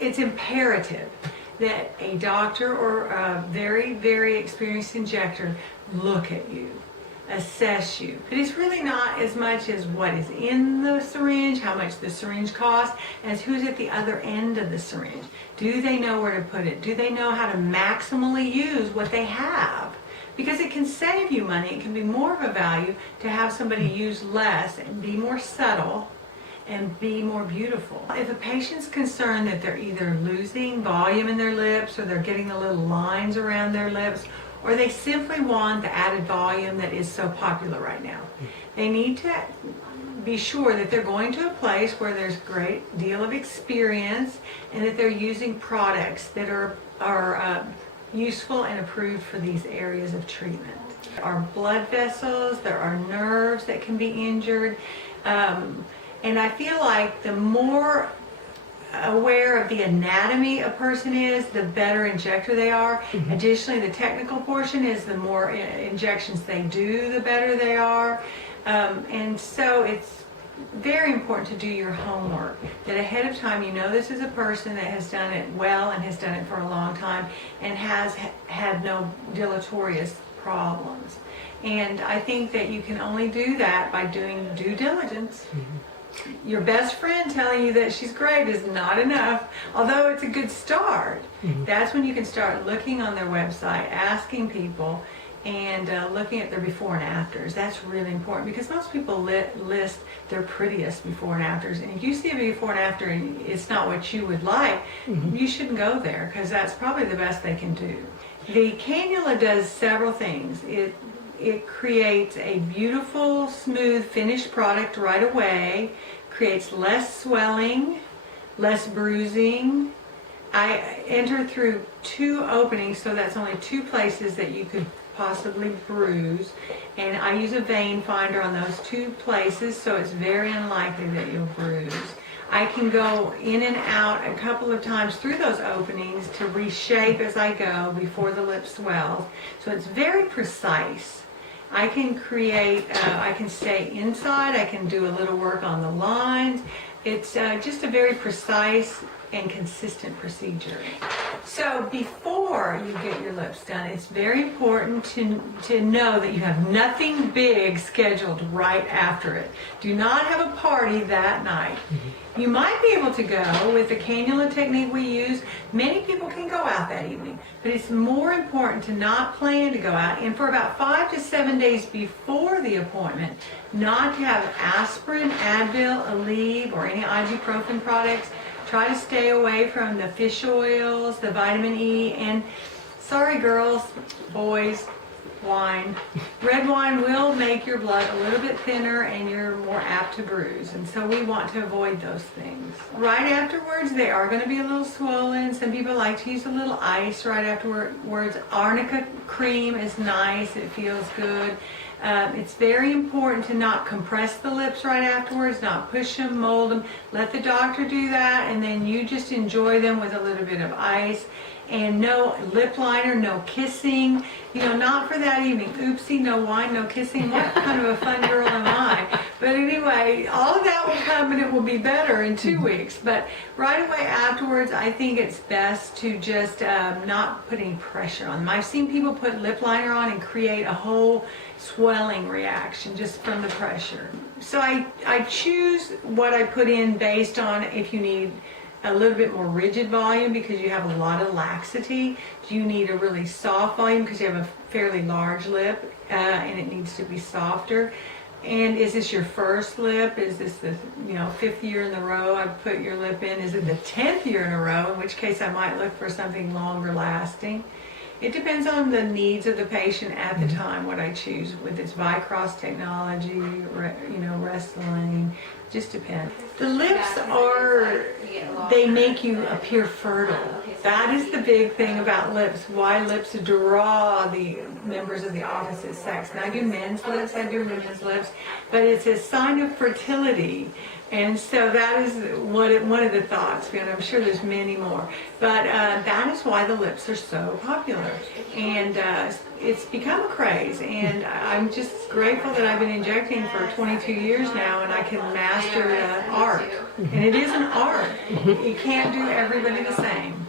it's imperative that a doctor or a very, very experienced injector look at you, assess you. But it's really not as much as what is in the syringe, how much the syringe costs, as who's at the other end of the syringe. Do they know where to put it? Do they know how to maximally use what they have? Because it can save you money. It can be more of a value to have somebody use less and be more subtle and be more beautiful. If a patient's concerned that they're either losing volume in their lips or they're getting the little lines around their lips, or they simply want the added volume that is so popular right now, they need to be sure that they're going to a place where there's a great deal of experience and that they're using products that are useful and approved for these areas of treatment. There are blood vessels, there are nerves that can be injured, and I feel like the more aware of the anatomy a person is, the better injector they are. Additionally, the technical portion is the more injections they do, the better they are. And so it's very important to do your homework, that ahead of time you know this is a person that has done it well and has done it for a long time and has had no deleterious problems. And I think that you can only do that by doing due diligence. Your best friend telling you that she's great is not enough, although it's a good start. That's when you can start looking on their website, asking people, and looking at their before and afters. That's really important because most people list their prettiest before and afters. And if you see a before and after and it's not what you would like, you shouldn't go there because that's probably the best they can do. The cannula does several things. It creates a beautiful, smooth, finished product right away, creates less swelling, less bruising. I enter through 2 openings, so that's only 2 places that you could possibly bruise. And I use a vein finder on those 2 places, so it's very unlikely that you'll bruise. I can go in and out a couple of times through those openings to reshape as I go before the lip swells. So it's very precise. I can create, I can stay inside, I can do a little work on the lines. It's just a very precise and consistent procedure. So before you get your lips done, it's very important to know that you have nothing big scheduled right after it. Do not have a party that night. You might be able to go with the cannula technique we use. Many people can go out that evening, but it's more important to not plan to go out, and for about 5 to 7 days before the appointment, not to have aspirin, Advil, Aleve, or any ibuprofen products. Try to stay away from the fish oils, the vitamin E, and sorry girls, boys, wine. Red wine will make your blood a little bit thinner and you're more apt to bruise, and so we want to avoid those things. Right afterwards, they are going to be a little swollen. Some people like to use a little ice right afterwards. Arnica cream is nice, it feels good. It's very important to not compress the lips right afterwards, not push them, mold them. Let the doctor do that, and then you just enjoy them with a little bit of ice. And no lip liner, no kissing, you know, not for that evening. Oopsie, no wine, no kissing. What kind of a fun girl am I? But anyway, all of that will come and it will be better in 2 weeks. But right away afterwards, I think it's best to just not put any pressure on them. I've seen people put lip liner on and create a whole swelling reaction just from the pressure. So I choose what I put in based on if you need a little bit more rigid volume because you have a lot of laxity. Do you need a really soft volume because you have a fairly large lip and it needs to be softer? And is this your first lip? Is this the 5th year in a row I've put your lip in? Is it the 10th year in a row, in which case I might look for something longer lasting? It depends on the needs of the patient at the time, what I choose with its Vicross technology, Restylane, just depends. The lips they make you appear fertile. That is the big thing about lips, why lips draw the members of the opposite sex. And I do men's lips, I do women's lips, but it's a sign of fertility And so that is one of the thoughts, and I'm sure there's many more. But that is why the lips are so popular. And it's become a craze. And I'm just grateful that I've been injecting for 22 years now, and I can master art. And it is an art. You can't do everybody the same.